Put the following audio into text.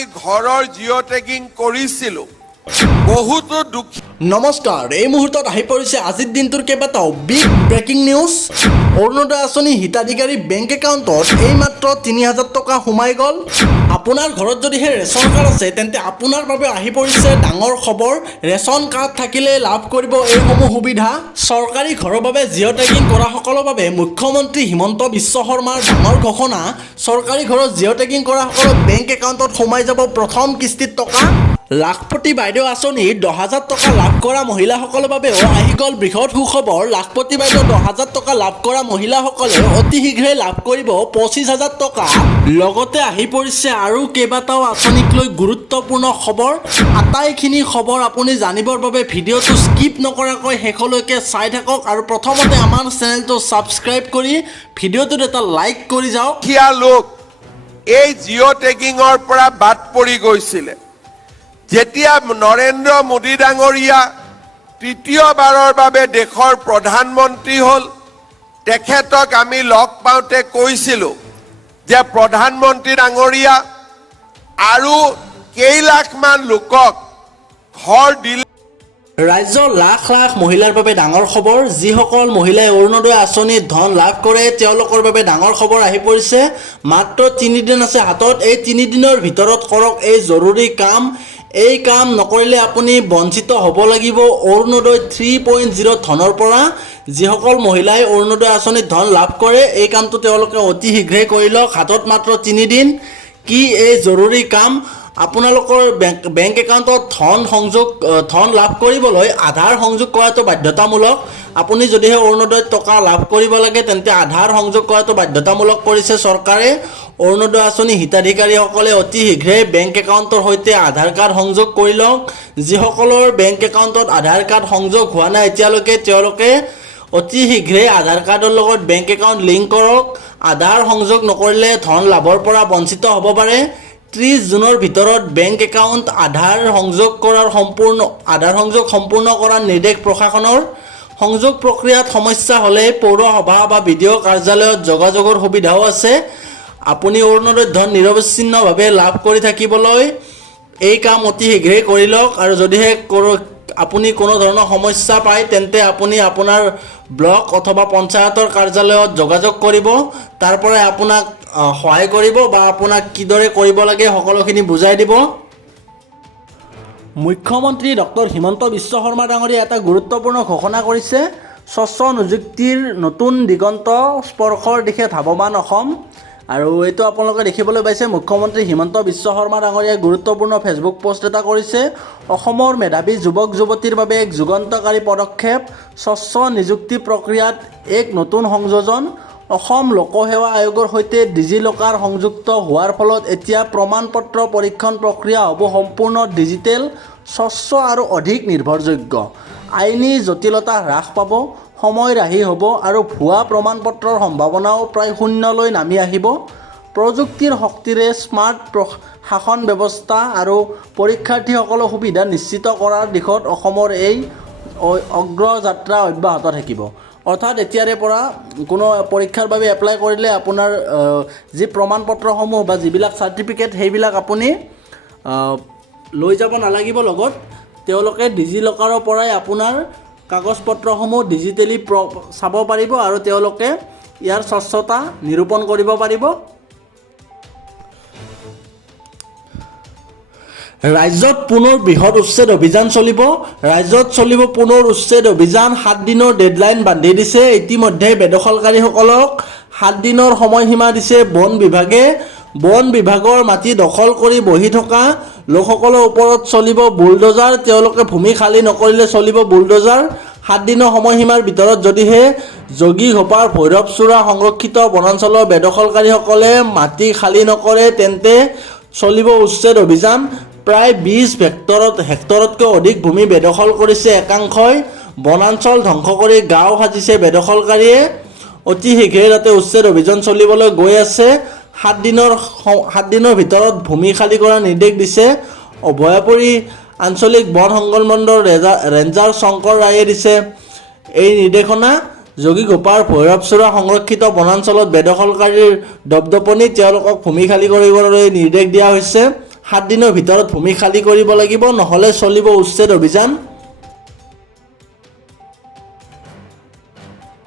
আমি ঘৰৰ জিঅ' টেগিং কৰিছিলোঁ বহুতো দুখী। নমস্কাৰ, এই মুহূৰ্তত আহি পৰিছে আজিৰ দিনটোৰ কেইবাটাও বিগ ব্ৰেকিং নিউজ। অৰুণোদয় আঁচনি হিতাধিকাৰী বেংক একাউণ্টত এইমাত্ৰ ৩,০০০ টকা সোমাই গ'ল। আপোনাৰ ঘৰত যদিহে ৰেচন কাৰ্ড আছে তেন্তে আপোনাৰ বাবে আহি পৰিছে ডাঙৰ খবৰ। ৰেচন কাৰ্ড থাকিলে লাভ কৰিব এইসমূহ সুবিধা। চৰকাৰী ঘৰৰ বাবে জিঅ' টেগিং কৰাসকলৰ বাবে মুখ্যমন্ত্ৰী হিমন্ত বিশ্ব শৰ্মাৰ ডাঙৰ ঘোষণা। চৰকাৰী ঘৰত জিঅ' টেগিং কৰাসকলৰ বেংক একাউণ্টত সোমাই যাব প্ৰথম কিস্তিত টকা। লাখপতি বাইদেউ আঁচনিৰ 10,000 টকা লাভ কৰা মহিলাসকলৰ বাবেও আহি গ'ল বৃহৎ সুখবৰ। লাখপতি বাইদেউ 10,000 টকা লাভ কৰা মহিলাসকলে অতি শীঘ্ৰে লাভ কৰিব 25,000 টকা। লগতে আহি পৰিছে আৰু কেইবাটাও আঁচনিক লৈ গুৰুত্বপূৰ্ণ খবৰ। আটাইখিনি খবৰ আপুনি জানিবৰ বাবে ভিডিঅ'টো স্কিপ নকৰাকৈ শেষলৈকে চাই থাকক আৰু প্ৰথমতে আমাৰ চেনেলটো ছাবস্ক্ৰাইব কৰি ভিডিঅ'টোত এটা লাইক কৰি যাওক। দুখীয়া লোক এই জিঅ' টেগিঙৰ পৰা বাদ পৰি গৈছিলে। যেতিয়া নৰেন্দ্ৰ মোদী ডাঙৰীয়া তৃতীয়বাৰৰ বাবে দেশৰ প্ৰধানমন্ত্ৰী হ'ল, তেখেতক আমি লগ পাওঁতে কৈছিলোঁ যে প্ৰধানমন্ত্ৰী ডাঙৰীয়া আৰু কেইলাখমান লোকক ঘৰ দিলে। ৰাজ্যৰ লাখ লাখ মহিলাৰ বাবে ডাঙৰ খবৰ। যিসকল মহিলাই অৰুণোদয় আঁচনিত ধন লাভ কৰে তেওঁলোকৰ বাবে ডাঙৰ খবৰ আহি পৰিছে। মাত্ৰ 3 দিন আছে হাতত। এই 3 দিনৰ ভিতৰত কৰক এই জৰুৰী কাম। এই কাম নকৰিলে আপুনি বঞ্চিত হ'ব লাগিব অৰুণোদয় 3.0 ধনৰ পৰা। যিসকল মহিলাই অৰুণোদয় আঁচনিত ধন লাভ কৰে এই কামটো তেওঁলোকে অতি শীঘ্ৰে কৰি লওক। হাতত মাত্ৰ 3 দিন। কি এই জৰুৰী কাম? আপোনালোকৰ বেংক একাউণ্টত ধন লাভ কৰিবলৈ আধাৰ সংযোগ কৰাটো বাধ্যতামূলক। আপুনি যদিহে অৰুণোদয়ত টকা লাভ কৰিব লাগে তেন্তে আধাৰ সংযোগ কৰাটো বাধ্যতামূলক কৰিছে চৰকাৰে। অৰুণোদয় আঁচনি হিতাধিকাৰীসকলে অতি শীঘ্ৰে বেংক একাউণ্টৰ সৈতে আধাৰ কাৰ্ড সংযোগ কৰি লওক। যিসকলৰ বেংক একাউণ্টত আধাৰ কাৰ্ড সংযোগ হোৱা নাই এতিয়ালৈকে তেওঁলোকে অতি শীঘ্ৰে আধাৰ কাৰ্ডৰ লগত বেংক একাউণ্ট লিংক কৰক। আধাৰ সংযোগ নকৰিলে ধন লাভৰ পৰা বঞ্চিত হ'ব পাৰে। 30 জুনৰ ভিতৰত বেংক একাউণ্ট আধাৰ সংযোগ সম্পূৰ্ণ কৰাৰ নিৰ্দেশ প্ৰশাসনৰ। সংযোগ প্ৰক্ৰিয়াত সমস্যা হ'লে পৌৰসভা বা বিডিঅ কাৰ্যালয়ত যোগাযোগৰ সুবিধাও আছে। আপুনি অৰুণোদয়ৰ ধন নিৰবিচ্ছিন্নভাৱে লাভ কৰি থাকিবলৈ এই কাম অতি শীঘ্ৰেই কৰি লওক। আৰু যদিহে আপুনি কোনো ধৰণৰ সমস্যা পায় তেন্তে আপুনি আপোনাৰ ব্লক অথবা পঞ্চায়তৰ কাৰ্যালয়ত যোগাযোগ কৰিব। তাৰ পৰাই আপোনাক সহায় কৰিব বা আপোনাক কিদৰে কৰিব লাগে সকলোখিনি বুজাই দিব। মুখ্যমন্ত্ৰী ডক্টৰ হিমন্ত বিশ্ব শৰ্মা ডাঙৰীয়াই এটা গুৰুত্বপূৰ্ণ ঘোষণা কৰিছে। স্বচ্ছ নিযুক্তিৰ নতুন দিগন্ত স্পৰ্শৰ দিশে ধাৱমান অসম। আৰু এইটো আপোনালোকে দেখিবলৈ পাইছে মুখ্যমন্ত্ৰী হিমন্ত বিশ্ব শৰ্মা ডাঙৰীয়াই গুৰুত্বপূৰ্ণ ফেচবুক পোষ্ট এটা কৰিছে। অসমৰ মেধাৱী যুৱক যুৱতীৰ বাবে এক যুগান্তকাৰী পদক্ষেপ। স্বচ্ছ নিযুক্তি প্ৰক্ৰিয়াত এক নতুন সংযোজন। অসম লোকসেৱা আয়োগৰ সৈতে ডিজিলকাৰ সংযুক্ত হোৱাৰ ফলত এতিয়া প্ৰমাণ পত্ৰ পৰীক্ষণ প্ৰক্ৰিয়া হ'ব সম্পূৰ্ণ ডিজিটেল, স্বচ্ছ আৰু অধিক নিৰ্ভৰযোগ্য। আইনী জটিলতা হ্ৰাস পাব, সময় ৰাহি হ'ব আৰু ভুৱা প্ৰমাণ পত্ৰৰ সম্ভাৱনাও প্ৰায় শূন্যলৈ নামি আহিব। প্ৰযুক্তিৰ শক্তিৰে স্মাৰ্ট শাসন ব্যৱস্থা আৰু পৰীক্ষাৰ্থীসকলৰ সুবিধা নিশ্চিত কৰাৰ দিশত অসমৰ এই অগ্ৰযাত্ৰা অব্যাহত থাকিব। অৰ্থাৎ এতিয়াৰে পৰা কোনো পৰীক্ষাৰ বাবে এপ্লাই কৰিলে আপোনাৰ যি প্ৰমাণ পত্ৰসমূহ বা যিবিলাক চাৰ্টিফিকেট সেইবিলাক আপুনি লৈ যাব নালাগিব লগত। তেওঁলোকে ডিজিলকাৰৰ পৰাই আপোনাৰ কাগজ পত্ৰসমূহ ডিজিটেলি চাব পাৰিব আৰু তেওঁলোকে ইয়াৰ স্বচ্ছতা নিৰূপণ কৰিব পাৰিব। ৰাজ্যত পুনৰ বৃহৎ উচ্ছেদ অভিযান চলিব। ৰাজ্যত চলিব পুনৰ উচ্ছেদ অভিযান। 7 দিনৰ ডেডলাইন বান্ধি দিছে। ইতিমধ্যে বেদখলকাৰীসকলক 7 দিনৰ সময়সীমা দিছে বন বিভাগে। বন বিভাগৰ মাটি দখল কৰি বহি থকা লোকসকলৰ ওপৰত চলিব বুলডোজাৰ। তেওঁলোকে ভূমি খালী নকৰিলে চলিব বুলডোজাৰ। 7 দিনৰ সময়সীমাৰ ভিতৰত যদিহে যোগীঘোপাৰ ভৈৰৱচূড়া সংৰক্ষিত বনাঞ্চলৰ বেদখলকাৰীসকলে মাটি খালী নকৰে তেন্তে চলিব উচ্ছেদ অভিযান। প্ৰায় 20 হেক্টৰতকৈ অধিক ভূমি বেদখল কৰিছে একাংশই। বনাঞ্চল ধ্বংস কৰি গাঁও সাজিছে বেদখলকাৰীয়ে। অতি শীঘ্ৰে তাতে উচ্ছেদ অভিযান চলিবলৈ গৈ আছে। 7 দিনৰ ভিতৰত ভূমি খালী কৰাৰ নিৰ্দেশ দিছে। অভয়াপুৰী আঞ্চলিক বন সংগঠনৰ ৰেঞ্জাৰ শংকৰ ৰায়ে দিছে এই নিৰ্দেশনা। যোগীঘোপাৰ ভৈৰৱচূড়া সংৰক্ষিত বনাঞ্চলত বেদখলকাৰীৰ দপদপনি তেওঁলোকক ভূমি খালী কৰিবলৈ নিৰ্দেশ দিয়া হৈছে। 7 দিনৰ ভিতৰত ভূমি খালী কৰিব লাগিব, নহ'লে চলিব উচ্ছেদ অভিযান।